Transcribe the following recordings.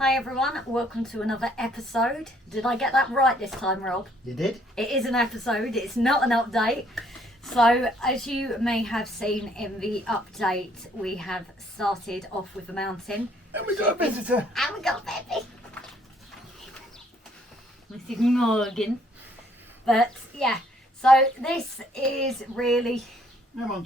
Hi everyone, welcome to another episode. Did I get that right this time, Rob? You did? It is an episode, it's not an update. So, as you may have seen in the update, we have started off with a mountain. And we got a visitor. And we got a baby. This is Morgan. But, yeah, so this is really... I'm on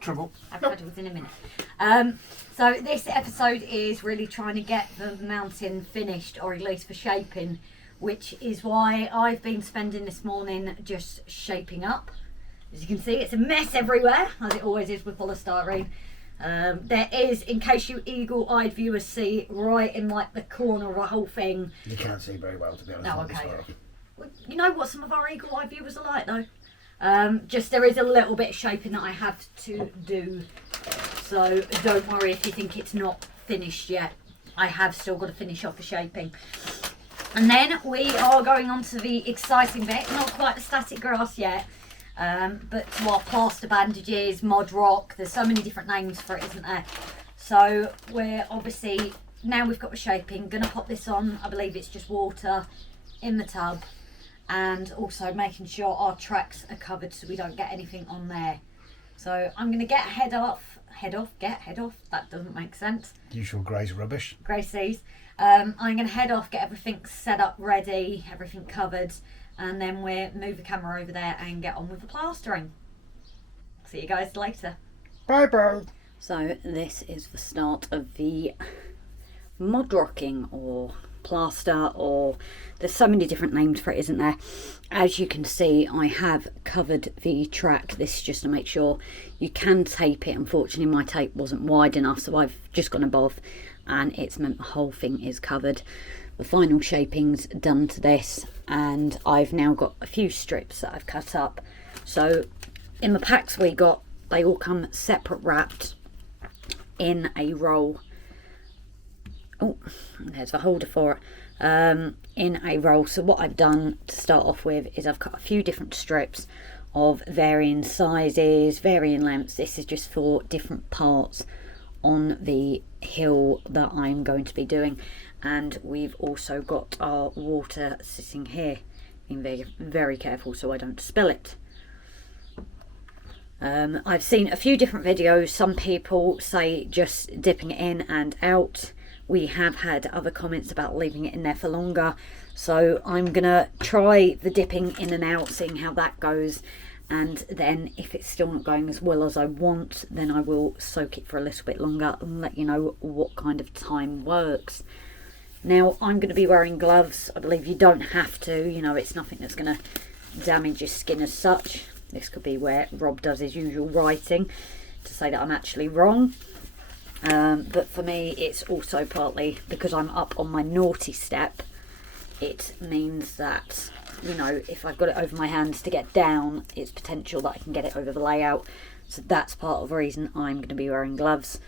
trouble. Avocado in a minute. So this episode is really trying to get the mountain finished, or at least for shaping, which is why I've been spending this morning just shaping up. As you can see, it's a mess everywhere, as it always is with polystyrene. There is, in case you eagle-eyed viewers see, right in like the corner of the whole thing. You can't see very well, to be honest. Oh, okay. Well, you know what some of our eagle-eyed viewers are like, though. Just there is a little bit of shaping that I have to do, so don't worry if you think it's not finished yet. I have still got to finish off the shaping. And then we are going on to the exciting bit, not quite the static grass yet, but to our plaster bandages, modrock. There's so many different names for it, isn't there? So we're obviously, now we've got the shaping, going to pop this on. I believe it's just water in the tub. And also making sure our tracks are covered so we don't get anything on there. So I'm going to get head off, that doesn't make sense. Usual Grey's rubbish. Grey seas. I'm going to head off, get everything set up ready, everything covered, and then we'll move the camera over there and get on with the plastering. See you guys later. Bye bye. So this is the start of the modrocking, or plaster, or there's so many different names for it, isn't there? As you can see, I have covered the track. This is just to make sure you can tape it. Unfortunately, my tape wasn't wide enough, so I've just gone above and it's meant the whole thing is covered. The final shaping's done to this, and I've now got a few strips that I've cut up. So in the packs we got, they all come separate wrapped in a roll. Oh, there's the holder for it, in a roll. So what I've done to start off with is I've cut a few different strips of varying sizes, varying lengths. This is just for different parts on the hill that I'm going to be doing. And we've also got our water sitting here. Being very, very careful so I don't spill it. I've seen a few different videos. Some people say just dipping it in and out. We have had other comments about leaving it in there for longer, so I'm gonna try the dipping in and out, seeing how that goes, and then if it's still not going as well as I want, then I will soak it for a little bit longer and let you know what kind of time works. Now I'm going to be wearing gloves. I believe you don't have to, you know, it's nothing that's going to damage your skin as such. This could be where Rob does his usual writing to say that I'm actually wrong. But for me, it's also partly because I'm up on my naughty step. It means that, you know, if I've got it over my hands to get down, it's potential that I can get it over the layout. So that's part of the reason I'm going to be wearing gloves.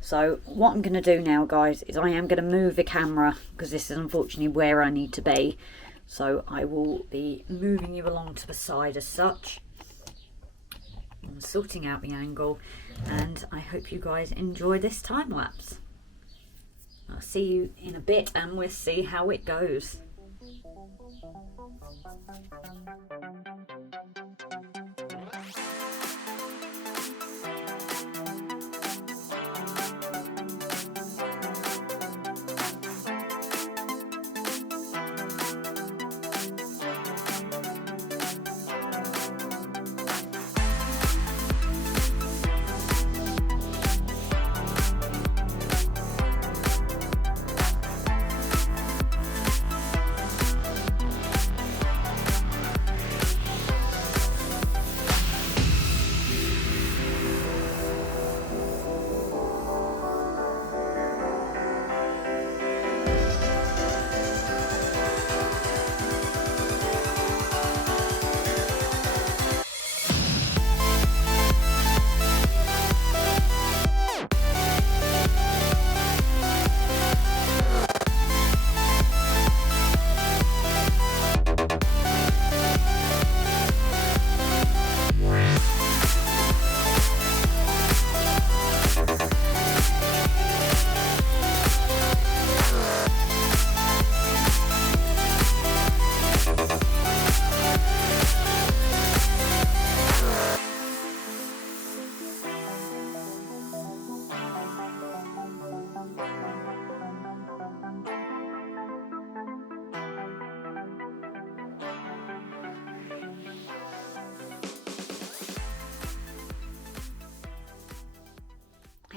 So what I'm going to do now, guys, is I am going to move the camera, because this is unfortunately where I need to be. So I will be moving you along to the side as such. I'm sorting out the angle, and I hope you guys enjoy this time lapse. I'll see you in a bit and we'll see how it goes.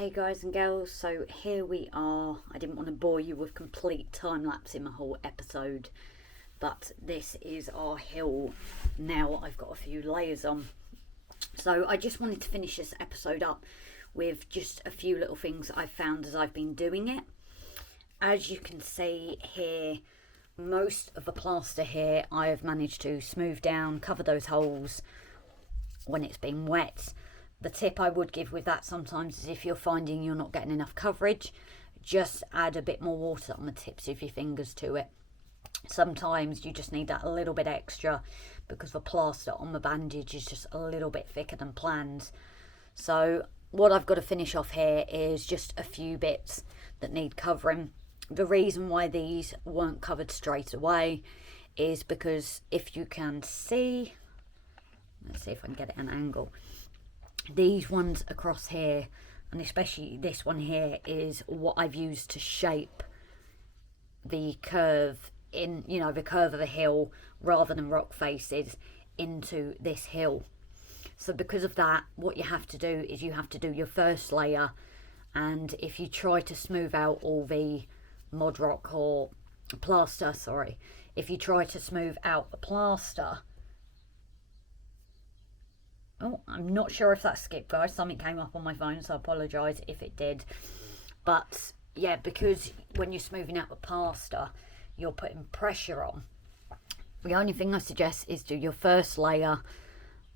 Hey guys and girls, so here we are. I didn't want to bore you with complete time lapse in my whole episode, but this is our hill. Now I've got a few layers on. So I just wanted to finish this episode up with just a few little things I've found as I've been doing it. As you can see here, most of the plaster here I have managed to smooth down, cover those holes when it's been wet. The tip I would give with that sometimes is if you're finding you're not getting enough coverage, just add a bit more water on the tips of your fingers to it. Sometimes you just need that a little bit extra because the plaster on the bandage is just a little bit thicker than planned. So what I've got to finish off here is just a few bits that need covering. The reason why these weren't covered straight away is because if you can see, let's see if I can get it at an angle. These ones across here, and especially this one here, is what I've used to shape the curve in, you know, the curve of a hill rather than rock faces into this hill. So because of that, what you have to do is you have to do your first layer, and if you try to smooth out all the modrock or plaster, sorry, if you try to smooth out the plaster, oh, I'm not sure if that skipped, guys. Something came up on my phone, so I apologise if it did. But yeah, because when you're smoothing out the plaster, you're putting pressure on. The only thing I suggest is do your first layer,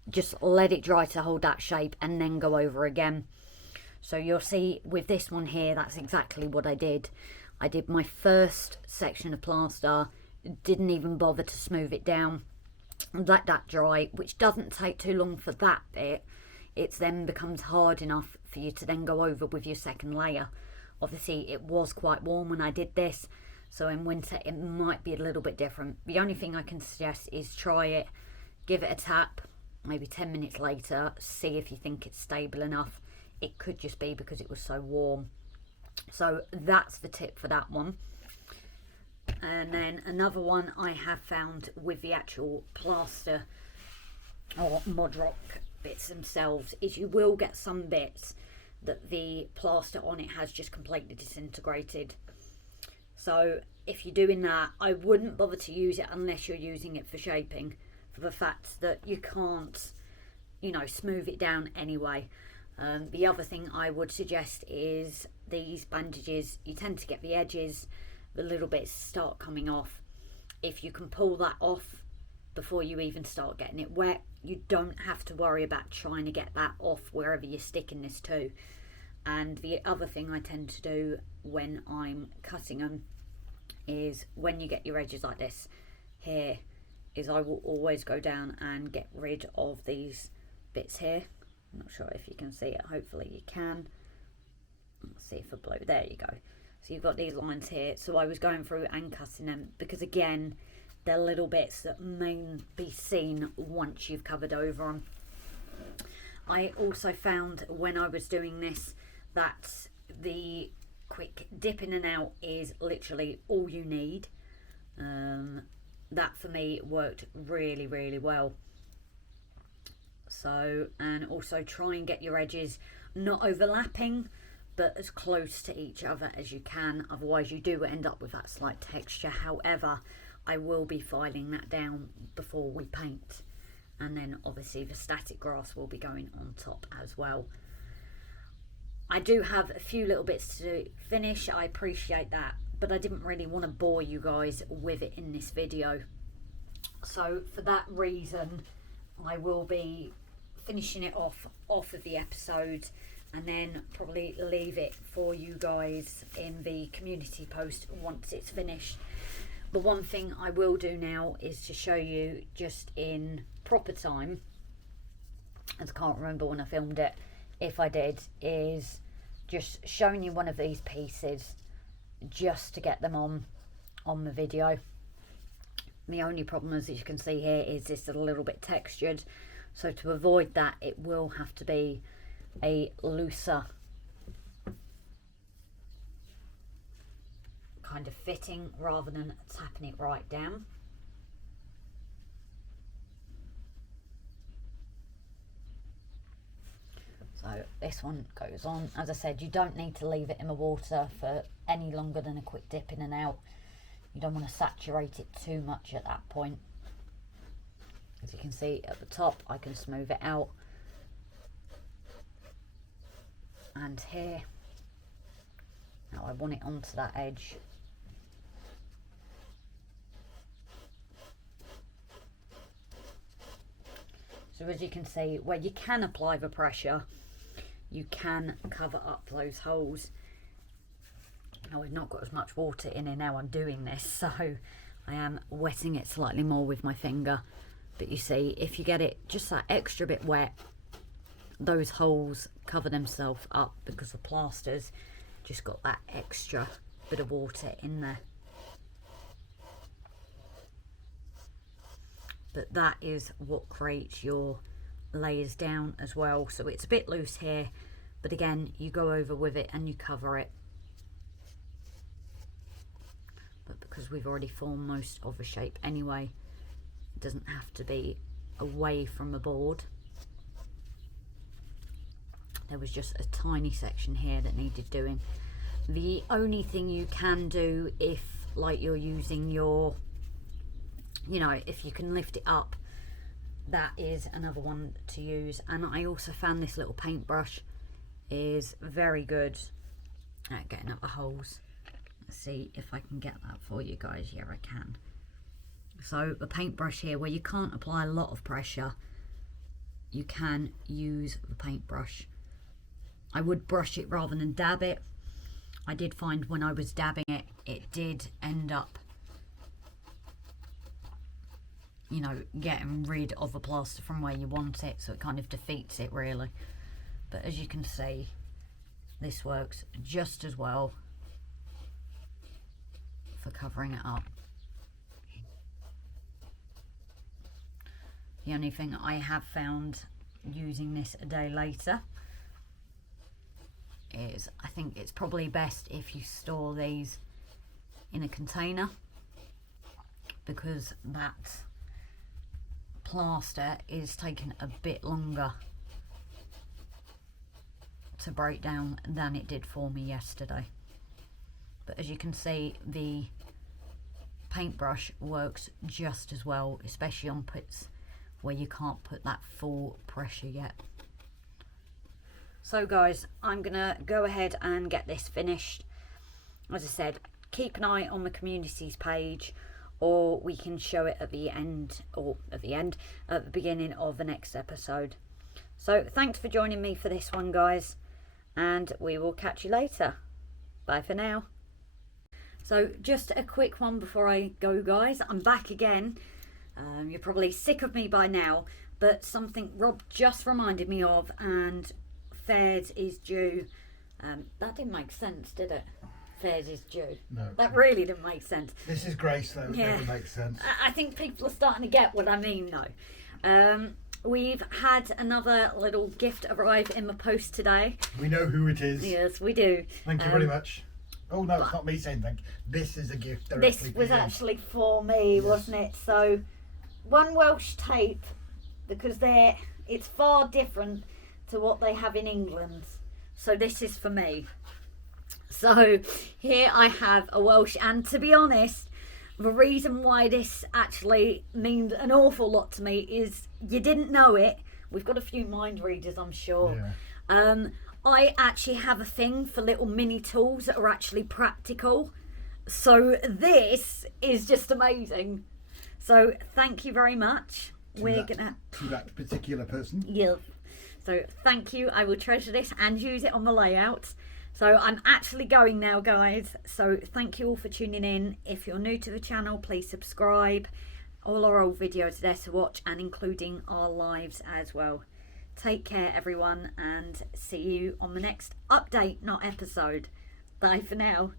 just let it dry to hold that shape, and then go over again. So you'll see with this one here, that's exactly what I did. I did my first section of plaster, didn't even bother to smooth it down. Let that dry, which doesn't take too long for that bit. It then becomes hard enough for you to then go over with your second layer. Obviously it was quite warm when I did this, so in winter it might be a little bit different. The only thing I can suggest is try it, give it a tap, maybe 10 minutes later, see if you think it's stable enough. It could just be because it was so warm. So that's the tip for that one. And then another one I have found with the actual plaster or modrock bits themselves is you will get some bits that the plaster on it has just completely disintegrated. So if you're doing that, I wouldn't bother to use it unless you're using it for shaping, for the fact that you can't, you know, smooth it down anyway. The other thing I would suggest is these bandages, you tend to get the edges, the little bits start coming off. If you can pull that off before you even start getting it wet, you don't have to worry about trying to get that off wherever you're sticking this to. And the other thing I tend to do when I'm cutting them is when you get your edges like this here, is I will always go down and get rid of these bits here. I'm not sure if you can see it, hopefully you can. Let's see if I blow, there you go. So you've got these lines here, so I was going through and cutting them because again they're little bits that may be seen once you've covered over them. I also found when I was doing this that the quick dip in and out is literally all you need. That for me worked really well. So, and also try and get your edges not overlapping but as close to each other as you can, otherwise you do end up with that slight texture. However, I will be filing that down before we paint, and then obviously the static grass will be going on top as well. I do have a few little bits to finish, I appreciate that, but I didn't really want to bore you guys with it in this video. So for that reason I will be finishing it off of the episode, and then probably leave it for you guys in the community post once it's finished. The one thing I will do now is to show you just in proper time, as I can't remember when I filmed it, if I did, is just showing you one of these pieces just to get them on the video. The only problem, as you can see here, is this a little bit textured, so to avoid that it will have to be a looser kind of fitting rather than tapping it right down. So this one goes on. As I said, you don't need to leave it in the water for any longer than a quick dip in and out. You don't want to saturate it too much at that point. As you can see at the top, I can smooth it out. And here, now I want it onto that edge. So as you can see, where you can apply the pressure, you can cover up those holes. Now I've not got as much water in here now I'm doing this, so I am wetting it slightly more with my finger. But you see, if you get it just that extra bit wet, those holes cover themselves up because the plaster's just got that extra bit of water in there. But that is what creates your layers down as well. So it's a bit loose here, but again, you go over with it and you cover it. But because we've already formed most of the shape anyway, it doesn't have to be away from the board. There was just a tiny section here that needed doing. The only thing you can do if like you're using your, you know, if you can lift it up, that is another one to use. And I also found this little paintbrush is very good at getting up the holes. Let's see if I can get that for you guys. Yeah, I can. So the paintbrush here, where you can't apply a lot of pressure, you can use the paintbrush. I would brush it rather than dab it. I did find when I was dabbing it, it did end up, you know, getting rid of the plaster from where you want it, so it kind of defeats it really. But as you can see, this works just as well for covering it up. The only thing I have found using this a day later is I think it's probably best if you store these in a container, because that plaster is taking a bit longer to break down than it did for me yesterday. But as you can see, the paintbrush works just as well, especially on bits where you can't put that full pressure yet. So guys, I'm gonna go ahead and get this finished. As I said, keep an eye on the communities page, or we can show it at the end, or at the beginning of the next episode. So thanks for joining me for this one, guys, and we will catch you later. Bye for now. So just a quick one before I go, guys. I'm back again. You're probably sick of me by now, but something Rob just reminded me of, and Fairs is due. That didn't make sense, did it? Fairs is due. No. That really didn't make sense. This is Grace, though. It never makes sense. I think people are starting to get what I mean, though. We've had another little gift arrive in the post today. We know who it is. Yes, we do. Thank you very much. Oh, no, it's not me saying thank you. This is a gift directly This was actually for me, yes, wasn't it? So, one Welsh tape, because it's far different to what they have in England. So this is for me. So here I have a Welsh, and to be honest, the reason why this actually means an awful lot to me is you didn't know it. We've got a few mind readers, I'm sure. Yeah. I actually have a thing for little mini tools that are actually practical. So this is just amazing. So thank you very much. To that particular person. Yeah. So thank you. I will treasure this and use it on the layout. So I'm actually going now, guys. So thank you all for tuning in. If you're new to the channel, please subscribe. All our old videos are there to watch, and including our lives as well. Take care, everyone, and see you on the next update, not episode. Bye for now.